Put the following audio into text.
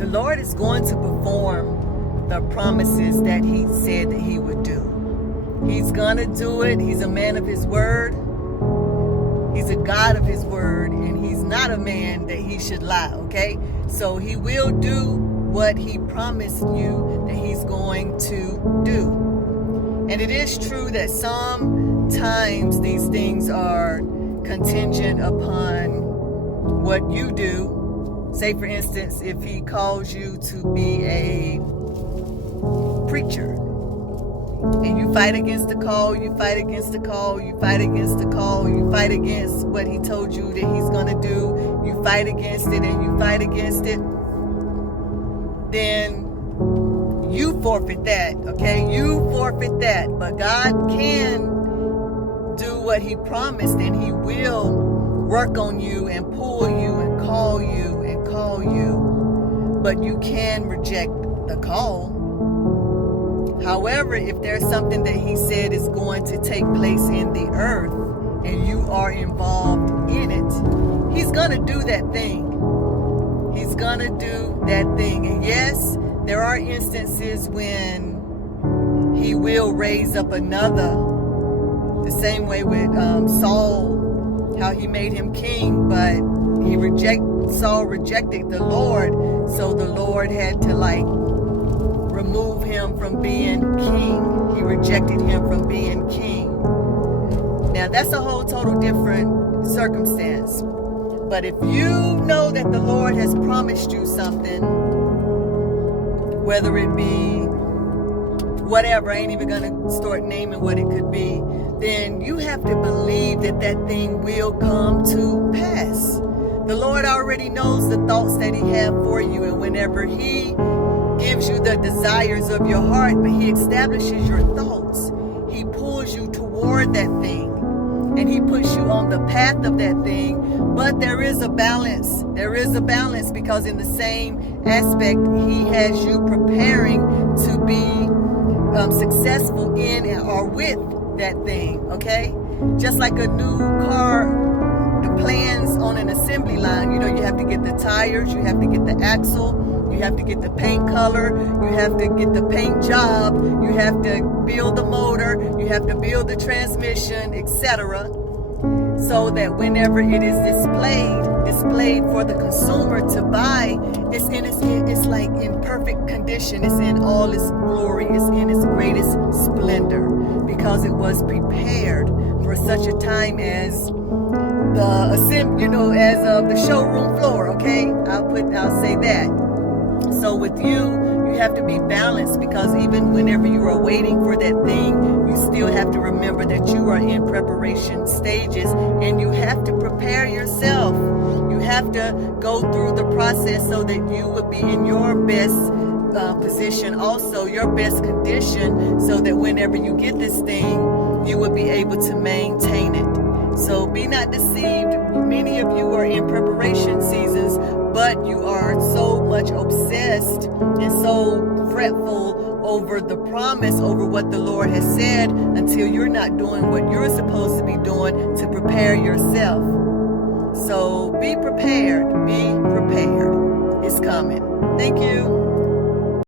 the Lord is going to perform the promises that he said that he would do. He's going to do it. He's a man of his word. He's a God of his word, and he's not a man that he should lie, okay? So he will do what he promised you that he's going to do. And it is true that sometimes these things are contingent upon what you do. Say, for instance, if he calls you to be a preacher, and you fight against the call, you fight against the call, you fight against the call, you fight against what he told you that he's going to do, you fight against it and you fight against it, then you forfeit that, okay? You forfeit that. But God can do what he promised, and he will work on you and pull you and call you and call you. But you can reject the call. However, if there's something that he said is going to take place in the earth and you are involved in it, he's going to do that thing. He's going to do that thing. And yes, there are instances when he will raise up another, the same way with Saul, how he made him king, but Saul rejected the Lord, so the Lord had to remove him from being king. He rejected him from being king. Now that's a whole total different circumstance. But if you know that the Lord has promised you something, whether it be whatever, I ain't even going to start naming what it could be, then you have to believe that that thing will come to pass. The Lord already knows the thoughts that he has for you, and whenever he gives you the desires of your heart, but he establishes your thoughts, he pulls you toward that thing, and he puts you on the path of that thing. But there is a balance. There is a balance, because in the same aspect, he has you preparing to be successful in or with that thing, okay? Just like a new car, the plans on an assembly line, you have to get the tires, you have to get the axle, you have to get the paint color, you have to get the paint job, you have to build the motor, you have to build the transmission, etc. So that whenever it is displayed for the consumer to buy, it's like in perfect condition. It's in all its glory. It's in its greatest splendor, because it was prepared for such a time as the showroom floor. Okay, I'll say that. So with you have to be balanced, because even whenever you are waiting for that thing, you still have to remember that you are in preparation stages, and you have to prepare yourself. You have to go through the process so that you will be in your best position, also your best condition, so that whenever you get this thing, you will be able to maintain it. So be not deceived. Many of you are in preparation seasons, but you are so much obsessed and so fretful over the promise, over what the Lord has said, until you're not doing what you're supposed to be doing to prepare yourself. So be prepared. Be prepared. It's coming. Thank you.